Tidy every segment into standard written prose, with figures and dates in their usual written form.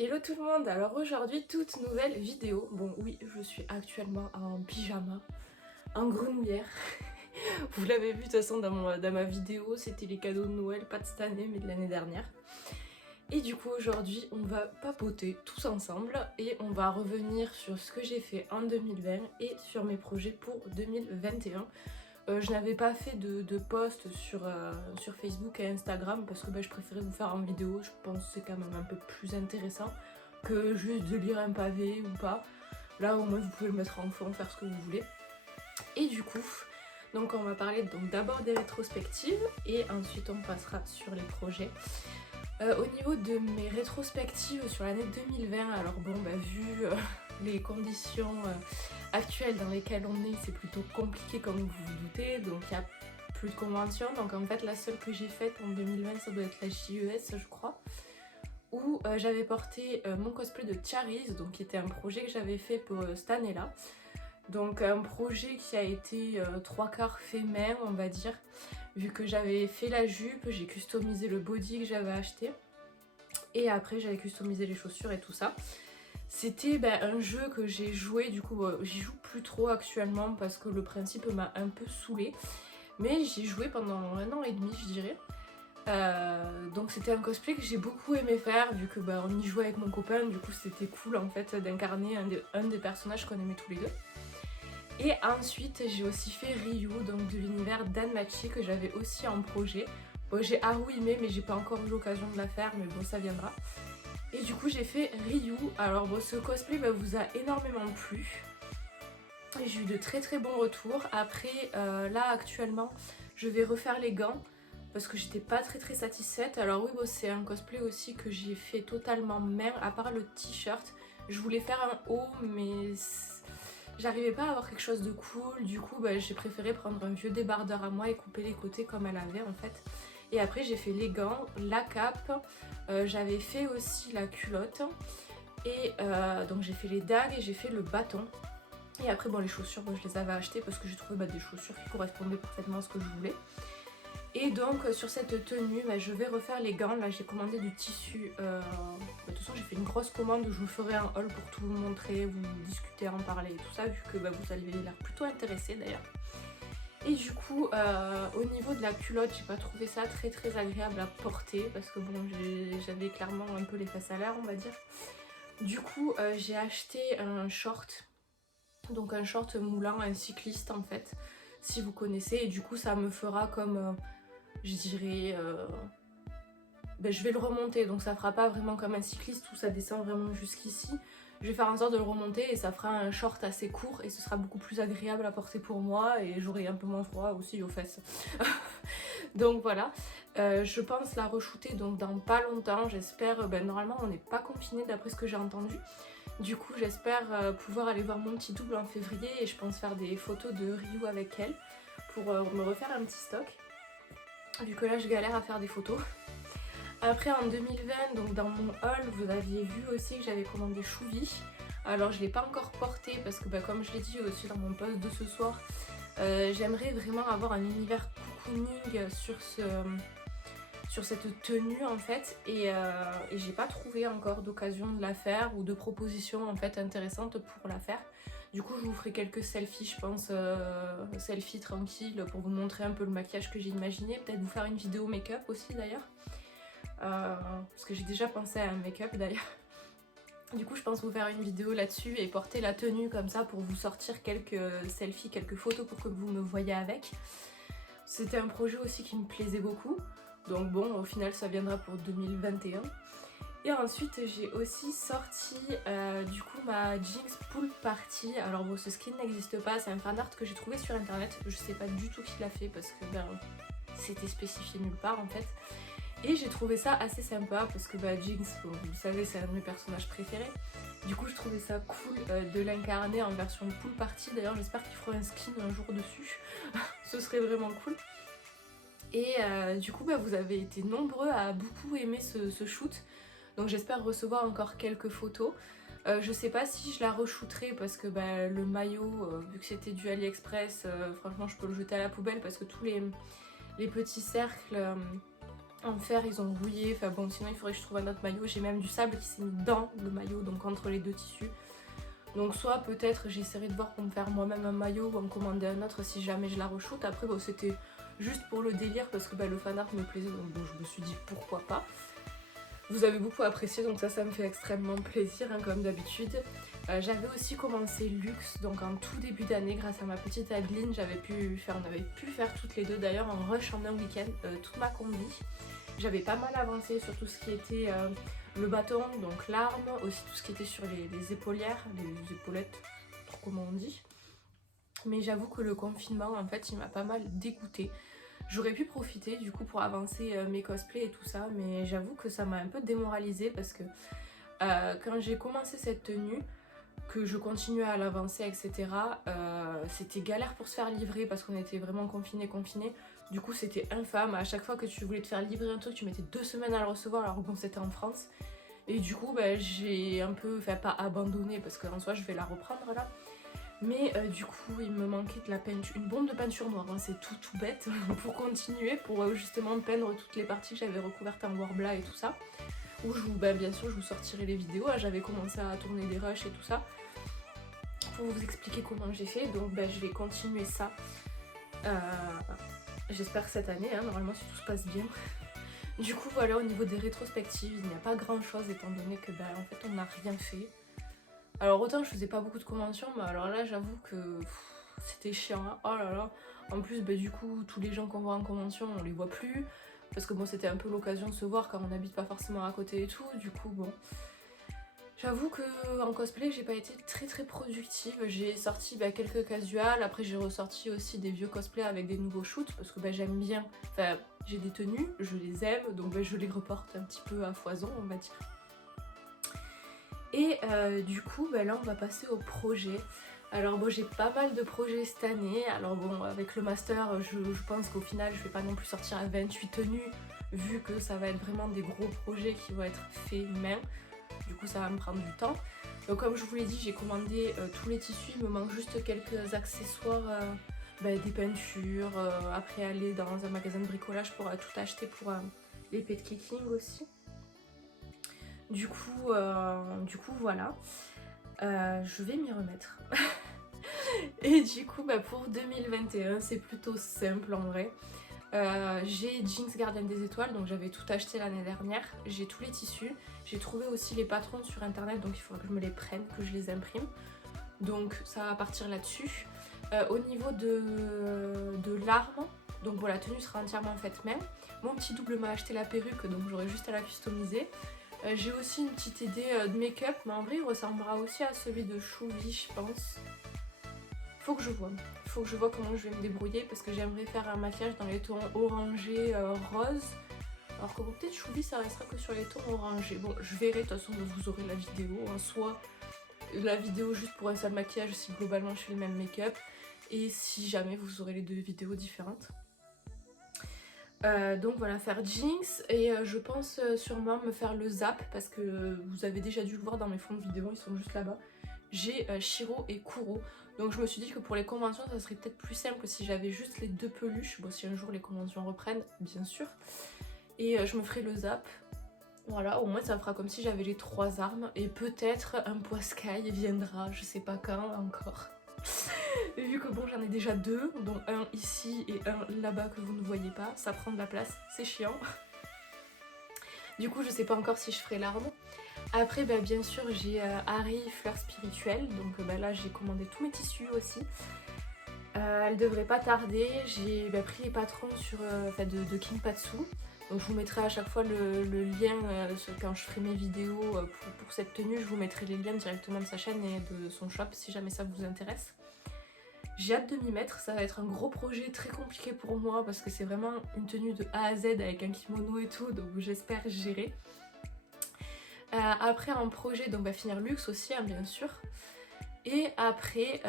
Hello tout le monde, alors aujourd'hui toute nouvelle vidéo. Bon oui, je suis actuellement en pyjama, en grenouillère. Vous l'avez vu de toute façon dans ma vidéo, c'était les cadeaux de Noël, pas de cette année mais de l'année dernière. Et du coup aujourd'hui on va papoter tous ensemble et on va revenir sur ce que j'ai fait en 2020 et sur mes projets pour 2021. Je n'avais pas fait de post sur Facebook et Instagram parce que je préférais vous faire en vidéo, je pense que c'est quand même un peu plus intéressant que juste de lire un pavé ou pas. Là au moins vous pouvez le mettre en fond, faire ce que vous voulez. Et du coup, donc on va parler donc d'abord des rétrospectives et ensuite on passera sur les projets. Au niveau de mes rétrospectives sur l'année 2020, alors bon vu les conditions actuelles dans lesquelles on est, c'est plutôt compliqué comme vous vous doutez, donc il n'y a plus de convention. Donc en fait la seule que j'ai faite en 2020 ça doit être la JES je crois, où j'avais porté mon cosplay de Charis, donc qui était un projet que j'avais fait pour cette année là. Donc un projet qui a été trois quarts fait main on va dire, vu que j'avais fait la jupe, j'ai customisé le body que j'avais acheté et après j'avais customisé les chaussures et tout ça. C'était un jeu que j'ai joué, du coup j'y joue plus trop actuellement parce que le principe m'a un peu saoulée, mais j'y joué pendant 1 an et demi je dirais. Donc c'était un cosplay que j'ai beaucoup aimé faire vu que on y jouait avec mon copain, du coup c'était cool en fait d'incarner un des personnages qu'on aimait tous les deux. Et ensuite j'ai aussi fait Ryu, donc de l'univers d'Anmachi que j'avais aussi en projet. Bon j'ai Haru aimé mais j'ai pas encore eu l'occasion de la faire, mais bon ça viendra. Et du coup j'ai fait Ryu. Alors bon ce cosplay vous a énormément plu. Et j'ai eu de très très bons retours. Après là actuellement je vais refaire les gants parce que j'étais pas très satisfaite. Alors oui c'est un cosplay aussi que j'ai fait totalement main à part le t-shirt. Je voulais faire un haut mais j'arrivais pas à avoir quelque chose de cool, du coup j'ai préféré prendre un vieux débardeur à moi et couper les côtés comme elle avait en fait. Et après j'ai fait les gants, la cape, j'avais fait aussi la culotte et donc j'ai fait les dagues et j'ai fait le bâton. Et après les chaussures je les avais achetées parce que j'ai trouvé des chaussures qui correspondaient parfaitement à ce que je voulais. Et donc sur cette tenue je vais refaire les gants. Là j'ai commandé du tissu, de toute façon j'ai fait une grosse commande où je vous ferai un haul pour tout vous montrer, vous discuter, en parler et tout ça, vu que vous avez l'air plutôt intéressé d'ailleurs. Et du coup au niveau de la culotte j'ai pas trouvé ça très agréable à porter parce que j'avais clairement un peu les fesses à l'air on va dire. Du coup j'ai acheté un short, donc un short moulant, un cycliste en fait si vous connaissez, et du coup ça me fera comme je dirais je vais le remonter, donc ça fera pas vraiment comme un cycliste où ça descend vraiment jusqu'ici. Je vais faire en sorte de le remonter et ça fera un short assez court et ce sera beaucoup plus agréable à porter pour moi et j'aurai un peu moins froid aussi aux fesses. Donc voilà, je pense la re-shooter donc dans pas longtemps, j'espère. Normalement on n'est pas confiné d'après ce que j'ai entendu. Du coup j'espère pouvoir aller voir mon petit double en février et je pense faire des photos de Ryu avec elle pour me refaire un petit stock, vu que là je galère à faire des photos. Après en 2020, donc dans mon haul, vous aviez vu aussi que j'avais commandé Chouvi. Alors je ne l'ai pas encore porté parce que comme je l'ai dit aussi dans mon post de ce soir, j'aimerais vraiment avoir un univers cocooning sur cette tenue en fait, et j'ai pas trouvé encore d'occasion de la faire ou de propositions en fait intéressantes pour la faire. Du coup je vous ferai quelques selfies je pense, selfies tranquilles pour vous montrer un peu le maquillage que j'ai imaginé, peut-être vous faire une vidéo make-up aussi d'ailleurs. Parce que j'ai déjà pensé à un make-up d'ailleurs. Du coup je pense vous faire une vidéo là-dessus et porter la tenue comme ça pour vous sortir quelques selfies, quelques photos pour que vous me voyez avec. C'était un projet aussi qui me plaisait beaucoup, donc bon au final ça viendra pour 2021. Et ensuite j'ai aussi sorti du coup ma Jinx Pool Party. Alors ce skin n'existe pas, c'est un fan art que j'ai trouvé sur internet, je sais pas du tout qui l'a fait parce que c'était spécifié nulle part en fait. Et j'ai trouvé ça assez sympa parce que Jinx, vous le savez, c'est un de mes personnages préférés. Du coup je trouvais ça cool de l'incarner en version pool party. D'ailleurs j'espère qu'il fera un skin un jour dessus. Ce serait vraiment cool. Et du coup vous avez été nombreux à beaucoup aimer ce shoot. Donc j'espère recevoir encore quelques photos. Je sais pas si je la re-shooterai parce que le maillot, vu que c'était du AliExpress, franchement je peux le jeter à la poubelle parce que tous les petits cercles en fer, ils ont rouillé, enfin bon, sinon il faudrait que je trouve un autre maillot. J'ai même du sable qui s'est mis dans le maillot, donc entre les deux tissus. Donc soit peut-être j'essaierai de voir pour me faire moi-même un maillot ou en commander un autre si jamais je la re-shoot. Après bon, c'était juste pour le délire parce que le fan art me plaisait, donc bon, je me suis dit pourquoi pas. Vous avez beaucoup apprécié, donc ça me fait extrêmement plaisir, hein, comme d'habitude. J'avais aussi commencé Luxe, donc en tout début d'année, grâce à ma petite Adeline, on avait pu faire toutes les deux d'ailleurs en rush en un week-end, toute ma combi. J'avais pas mal avancé sur tout ce qui était le bâton, donc l'arme, aussi tout ce qui était sur les épaulières, les épaulettes, comment on dit. Mais j'avoue que le confinement, en fait, il m'a pas mal dégoûtée. J'aurais pu profiter du coup pour avancer mes cosplays et tout ça, mais j'avoue que ça m'a un peu démoralisée parce que quand j'ai commencé cette tenue, que je continuais à l'avancer, etc., c'était galère pour se faire livrer parce qu'on était vraiment confinés. Du coup, c'était infâme. À chaque fois que tu voulais te faire livrer un truc, tu mettais 2 semaines à le recevoir alors que bon, c'était en France. Et du coup, j'ai un peu, enfin pas abandonné parce qu'en soi, je vais la reprendre là. Mais du coup, il me manquait de la peinture, une bombe de peinture noire, hein, c'est tout bête, pour continuer, pour justement peindre toutes les parties que j'avais recouvertes en Worbla et tout ça. Où bien sûr, je vous sortirai les vidéos, hein, j'avais commencé à tourner des rushs et tout ça. Pour vous expliquer comment j'ai fait, donc je vais continuer ça. J'espère que cette année, hein, normalement si tout se passe bien. Du coup voilà, au niveau des rétrospectives, il n'y a pas grand chose étant donné que en fait on n'a rien fait. Alors autant je faisais pas beaucoup de conventions, mais alors là j'avoue que c'était chiant, hein. Oh là là. En plus du coup tous les gens qu'on voit en convention on les voit plus. Parce que bon c'était un peu l'occasion de se voir quand on n'habite pas forcément à côté et tout, du coup bon. J'avoue que en cosplay j'ai pas été très productive, j'ai sorti quelques casuals, après j'ai ressorti aussi des vieux cosplays avec des nouveaux shoots parce que j'aime bien, enfin j'ai des tenues, je les aime, donc je les reporte un petit peu à foison on va dire. Et du coup là on va passer au projet. Alors bon j'ai pas mal de projets cette année, alors bon avec le master je pense qu'au final je vais pas non plus sortir à 28 tenues vu que ça va être vraiment des gros projets qui vont être faits main. Du coup ça va me prendre du temps. Donc comme je vous l'ai dit, j'ai commandé tous les tissus, il me manque juste quelques accessoires, des peintures, après aller dans un magasin de bricolage pour tout acheter pour l'épée de kicking aussi. Du coup voilà, je vais m'y remettre. Et du coup pour 2021 c'est plutôt simple en vrai. J'ai Jinx Gardienne des Étoiles, donc j'avais tout acheté l'année dernière, j'ai tous les tissus, j'ai trouvé aussi les patrons sur internet donc il faudra que je me les prenne, que je les imprime, donc ça va partir là-dessus. Au niveau de l'arme, donc voilà, la tenue sera entièrement faite main. Mon petit double m'a acheté la perruque donc j'aurai juste à la customiser. J'ai aussi une petite idée de make-up, mais en vrai il ressemblera aussi à celui de Chouvi je pense. Faut que je vois comment je vais me débrouiller parce que j'aimerais faire un maquillage dans les tons orangés, rose. Alors que bon, peut-être Chouvi ça restera que sur les tons orangés. Bon, je verrai, de toute façon vous aurez la vidéo, hein, soit la vidéo juste pour un seul maquillage si globalement je fais le même make-up, et si jamais vous aurez les deux vidéos différentes. Donc voilà, faire Jinx et je pense sûrement me faire le zap parce que vous avez déjà dû le voir dans mes fonds de vidéo, ils sont juste là-bas. J'ai Shiro et Kuro. Donc je me suis dit que pour les conventions ça serait peut-être plus simple si j'avais juste les deux peluches. Bon si un jour les conventions reprennent bien sûr. Et je me ferai le zap. Voilà, au moins ça fera comme si j'avais les 3 armes. Et peut-être un Poiscaille viendra, je sais pas quand encore. Et vu que bon j'en ai déjà 2, dont un ici et un là-bas que vous ne voyez pas, ça prend de la place, c'est chiant. Du coup je sais pas encore si je ferai l'arme. Après bien sûr j'ai Harry fleur spirituelle, donc là j'ai commandé tous mes tissus aussi. Elle devrait pas tarder, j'ai pris les patrons sur, de Kinpatsu. Donc je vous mettrai à chaque fois le lien quand je ferai mes vidéos pour cette tenue, je vous mettrai les liens directement de sa chaîne et de son shop si jamais ça vous intéresse. J'ai hâte de m'y mettre, ça va être un gros projet très compliqué pour moi parce que c'est vraiment une tenue de A à Z avec un kimono et tout, donc j'espère gérer. Après un projet, donc finir Luxe aussi hein, bien sûr. Et après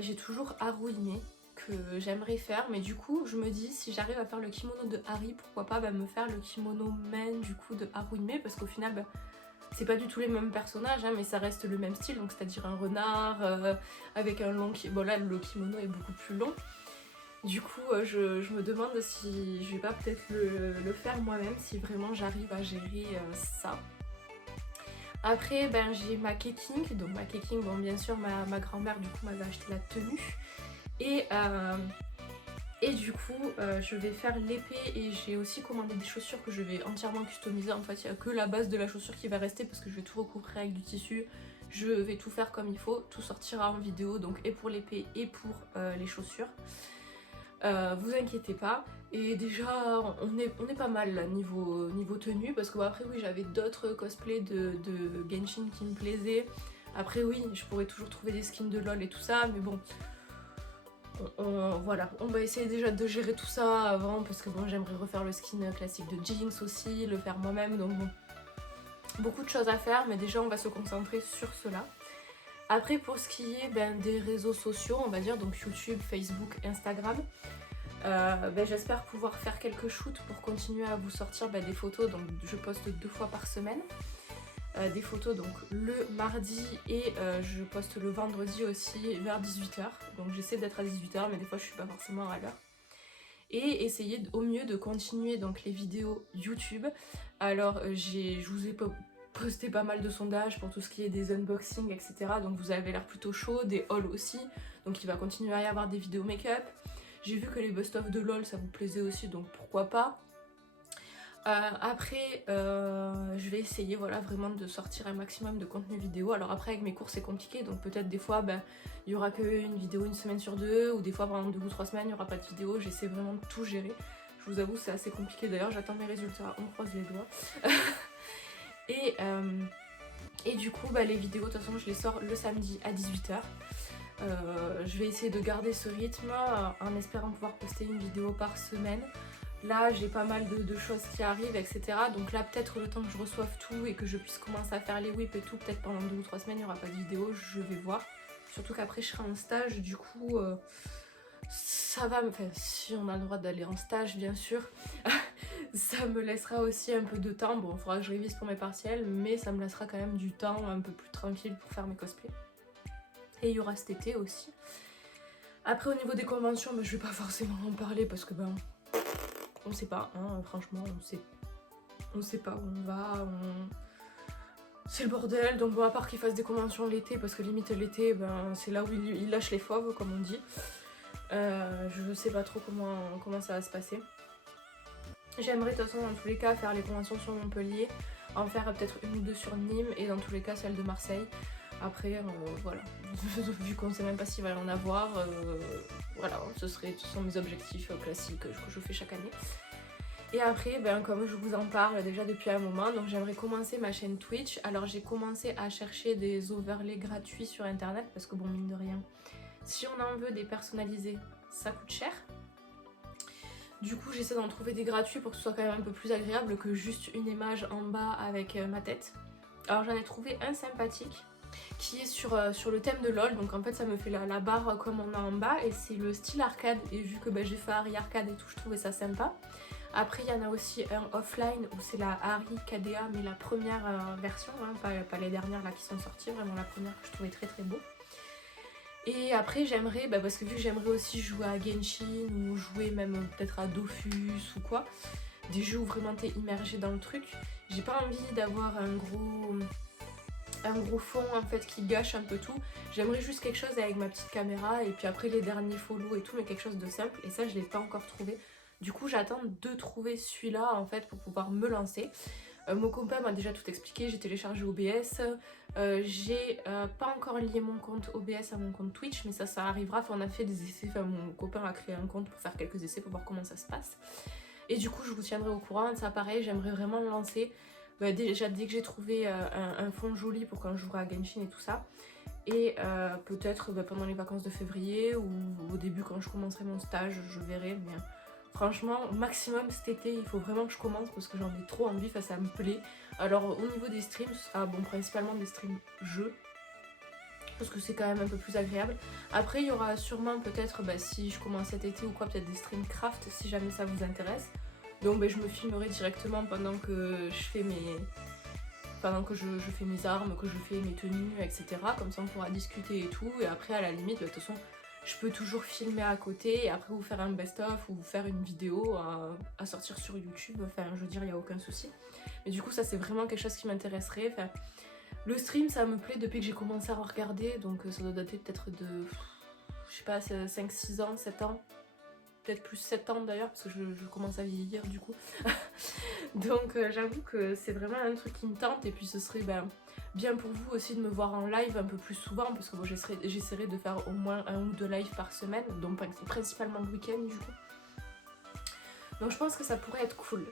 j'ai toujours Haruhime que j'aimerais faire, mais du coup je me dis si j'arrive à faire le kimono de Harry, pourquoi pas me faire le kimono main du coup de Haruhime parce qu'au final c'est pas du tout les mêmes personnages hein, mais ça reste le même style, donc c'est à dire un renard avec un long bon là le kimono est beaucoup plus long. Du coup, je me demande si je vais pas peut-être le faire moi-même, si vraiment j'arrive à gérer ça. Après, ben, j'ai ma Keking. Donc ma Keking, bon bien sûr, ma grand-mère du coup m'avait acheté la tenue. Et, euh, et du coup, je vais faire l'épée et j'ai aussi commandé des chaussures que je vais entièrement customiser. En fait, il n'y a que la base de la chaussure qui va rester parce que je vais tout recouvrir avec du tissu. Je vais tout faire comme il faut, tout sortira en vidéo, donc et pour l'épée et pour les chaussures. Vous inquiétez pas. Et déjà, on est pas mal là, niveau tenue, parce que bon, après oui, j'avais d'autres cosplays de Genshin qui me plaisaient. Après oui, je pourrais toujours trouver des skins de LOL et tout ça, mais bon, voilà, on va essayer déjà de gérer tout ça avant, parce que bon, j'aimerais refaire le skin classique de Jinx aussi, le faire moi-même, donc bon, beaucoup de choses à faire, mais déjà on va se concentrer sur cela. Après, pour ce qui est ben, des réseaux sociaux, on va dire, donc YouTube, Facebook, Instagram, ben, j'espère pouvoir faire quelques shoots pour continuer à vous sortir ben, des photos. Donc je poste 2 fois par semaine. Des photos donc le mardi et je poste le vendredi aussi vers 18 h. Donc j'essaie d'être à 18 h, mais des fois je suis pas forcément à l'heure. Et essayer au mieux de continuer donc les vidéos YouTube. Alors je vous ai posté pas mal de sondages pour tout ce qui est des unboxings, etc. Donc vous avez l'air plutôt chaud, des hauls aussi. Donc il va continuer à y avoir des vidéos make-up. J'ai vu que les best-of de LOL ça vous plaisait aussi, donc pourquoi pas. Après, je vais essayer voilà, vraiment de sortir un maximum de contenu vidéo. Alors après, avec mes cours, c'est compliqué, donc peut-être des fois, ben, il n'y aura qu'une vidéo une semaine sur deux, ou des fois, pendant 2 ou 3 semaines, il n'y aura pas de vidéo. J'essaie vraiment de tout gérer. Je vous avoue, c'est assez compliqué. D'ailleurs, j'attends mes résultats, on croise les doigts. et du coup, ben, les vidéos, de toute façon, je les sors le samedi à 18 h. Je vais essayer de garder ce rythme en espérant pouvoir poster une vidéo par semaine. Là, j'ai pas mal de choses qui arrivent, etc. Donc là, peut-être le temps que je reçoive tout et que je puisse commencer à faire les whips et tout, peut-être pendant 2 ou 3 semaines, il n'y aura pas de vidéo, je vais voir. Surtout qu'après, je serai en stage, du coup, ça va me faire... Si on a le droit d'aller en stage, bien sûr, ça me laissera aussi un peu de temps. Bon, il faudra que je révise pour mes partiels, mais ça me laissera quand même du temps un peu plus tranquille pour faire mes cosplays. Et il y aura cet été aussi. Après, au niveau des conventions, je vais pas forcément en parler parce que ben... on sait pas, hein, franchement, on sait pas où on va, c'est le bordel, donc bon, à part qu'ils fassent des conventions l'été, parce que limite l'été, ben, c'est là où ils lâchent les fauves, comme on dit. Je sais pas trop comment ça va se passer. J'aimerais de toute façon, dans tous les cas, faire les conventions sur Montpellier, en faire peut-être 1 ou 2 sur Nîmes, et dans tous les cas, celle de Marseille. Après, voilà, vu qu'on sait même pas s'il va y en avoir, voilà, ce sont mes objectifs classiques que je fais chaque année. Et après, ben, comme je vous en parle déjà depuis un moment, donc j'aimerais commencer ma chaîne Twitch. Alors j'ai commencé à chercher des overlays gratuits sur internet parce que bon, mine de rien, si on en veut des personnalisés, ça coûte cher. Du coup, j'essaie d'en trouver des gratuits pour que ce soit quand même un peu plus agréable que juste une image en bas avec ma tête. Alors j'en ai trouvé un sympathique qui est sur le thème de LOL, donc en fait ça me fait la barre comme on a en bas et c'est le style arcade, et vu que j'ai fait Harry Arcade et tout, je trouvais ça sympa. Après il y en a aussi un offline où c'est la Harry KDA, mais la première version, hein, pas les dernières là qui sont sorties, vraiment la première que je trouvais très très beau. Et après j'aimerais, parce que vu que j'aimerais aussi jouer à Genshin ou jouer même peut-être à Dofus ou quoi, des jeux où vraiment t'es immergé dans le truc, j'ai pas envie d'avoir un gros fond en fait qui gâche un peu tout. J'aimerais juste quelque chose avec ma petite caméra et puis après les derniers follow et tout, mais quelque chose de simple, et ça je l'ai pas encore trouvé. Du coup j'attends de trouver celui-là en fait pour pouvoir me lancer. Mon copain m'a déjà tout expliqué, j'ai téléchargé OBS, j'ai pas encore lié mon compte OBS à mon compte Twitch, mais ça arrivera. Enfin, on a fait des essais, enfin mon copain a créé un compte pour faire quelques essais pour voir comment ça se passe. Et du coup je vous tiendrai au courant, ça pareil, j'aimerais vraiment me lancer. Déjà dès que j'ai trouvé un fond joli pour quand je jouerai à Genshin et tout ça, et peut-être pendant les vacances de février ou au début quand je commencerai mon stage, je verrai, mais franchement au maximum cet été il faut vraiment que je commence parce que j'en ai trop envie, enfin ça me plaît. Alors au niveau des streams, ce sera bon principalement des streams jeux parce que c'est quand même un peu plus agréable. Après il y aura sûrement peut-être si je commence cet été ou quoi, peut-être des streams craft si jamais ça vous intéresse. Donc je me filmerai directement pendant que je fais mes armes, que je fais mes tenues, etc. Comme ça on pourra discuter et tout. Et après à la limite, de toute façon, je peux toujours filmer à côté et après vous faire un best-of ou vous faire une vidéo à sortir sur YouTube, enfin je veux dire il n'y a aucun souci. Mais du coup ça c'est vraiment quelque chose qui m'intéresserait. Enfin, le stream ça me plaît depuis que j'ai commencé à regarder, donc ça doit dater peut-être de, je sais pas, 5-6 ans, 7 ans. Peut-être plus 7 ans d'ailleurs parce que je commence à vieillir du coup. Donc j'avoue que c'est vraiment un truc qui me tente et puis ce serait bien pour vous aussi de me voir en live un peu plus souvent parce que bon, j'essaierai de faire au moins 1 ou 2 lives par semaine, donc principalement le week-end du coup. Donc je pense que ça pourrait être cool.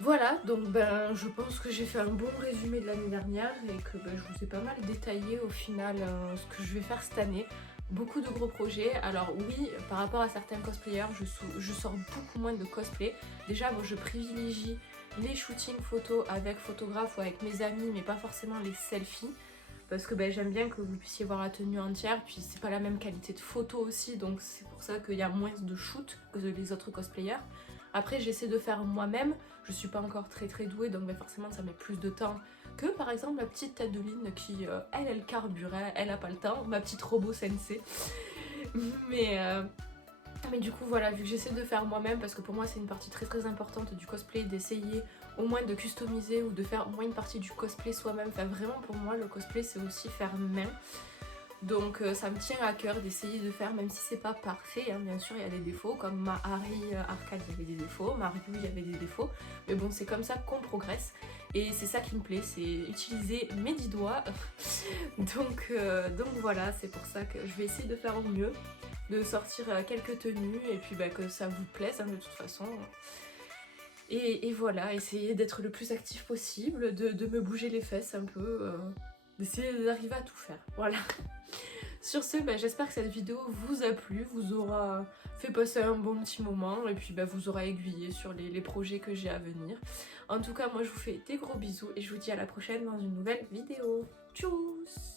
Voilà, donc je pense que j'ai fait un bon résumé de l'année dernière et que je vous ai pas mal détaillé au final ce que je vais faire cette année. Beaucoup de gros projets. Alors oui, par rapport à certains cosplayers, je sors beaucoup moins de cosplay. Déjà, moi, je privilégie les shootings photos avec photographe ou avec mes amis, mais pas forcément les selfies. Parce que j'aime bien que vous puissiez voir la tenue entière, puis c'est pas la même qualité de photo aussi, donc c'est pour ça qu'il y a moins de shoots que les autres cosplayers. Après, j'essaie de faire moi-même, je suis pas encore très douée, donc forcément ça met plus de temps que par exemple la petite Tadeline qui, elle carburait, elle a pas le temps, ma petite robot sensei. Mais du coup voilà, vu que j'essaie de faire moi-même, parce que pour moi c'est une partie très importante du cosplay, d'essayer au moins de customiser ou de faire au moins une partie du cosplay soi-même. Enfin vraiment pour moi le cosplay c'est aussi faire main. Donc ça me tient à cœur d'essayer de faire, même si c'est pas parfait, hein. Bien sûr il y a des défauts, comme ma Harry Arcade il y avait des défauts, ma Ryu il y avait des défauts, mais bon c'est comme ça qu'on progresse et c'est ça qui me plaît, c'est utiliser mes 10 doigts. donc voilà, c'est pour ça que je vais essayer de faire au mieux, de sortir quelques tenues et puis que ça vous plaise hein, de toute façon. Et voilà, essayer d'être le plus actif possible, de me bouger les fesses un peu, d'essayer d'arriver à tout faire, voilà. Sur ce, j'espère que cette vidéo vous a plu, vous aura fait passer un bon petit moment et puis vous aura aiguillé sur les projets que j'ai à venir. En tout cas, moi je vous fais des gros bisous et je vous dis à la prochaine dans une nouvelle vidéo. Tchuss!